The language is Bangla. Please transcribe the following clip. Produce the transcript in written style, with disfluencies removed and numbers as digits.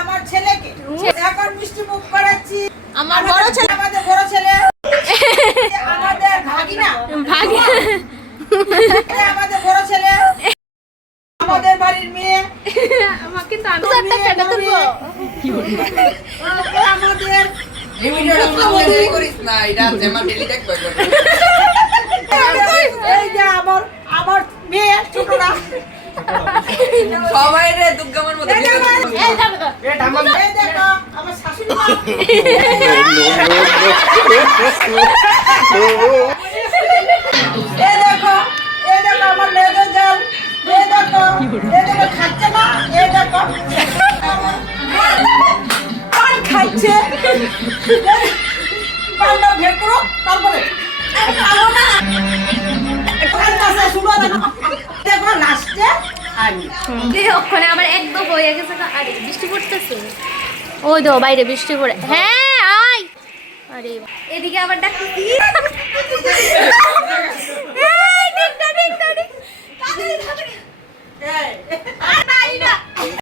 আমার ছেলেকে এখন মিষ্টি মুখ করাচ্ছি। আমার বড় ছেলে, আমাদের বড় ছেলে, আমাদের ভাগিনা, আমাদের বড় ছেলে, আমাদের বাড়ির মেয়ে, আমাকে তো আমাদের এই যে আমার মেয়ে ছোটরা সবাই রে দুর্গামার মধ্যে আমার শাশুড়ি মা দেখো আমার মেয়েদের জল দেখো খাচ্ছে না দেখো খাচ্ছে তারপরে দেখো লাস্টে ওখানে আবার একদম হয়ে গেছে। আরে বৃষ্টি পড়তেছে, ওই তো বাইরে বৃষ্টি পড়ে। হ্যাঁ আয়, আরে এদিকে আবার ডাকতেছি।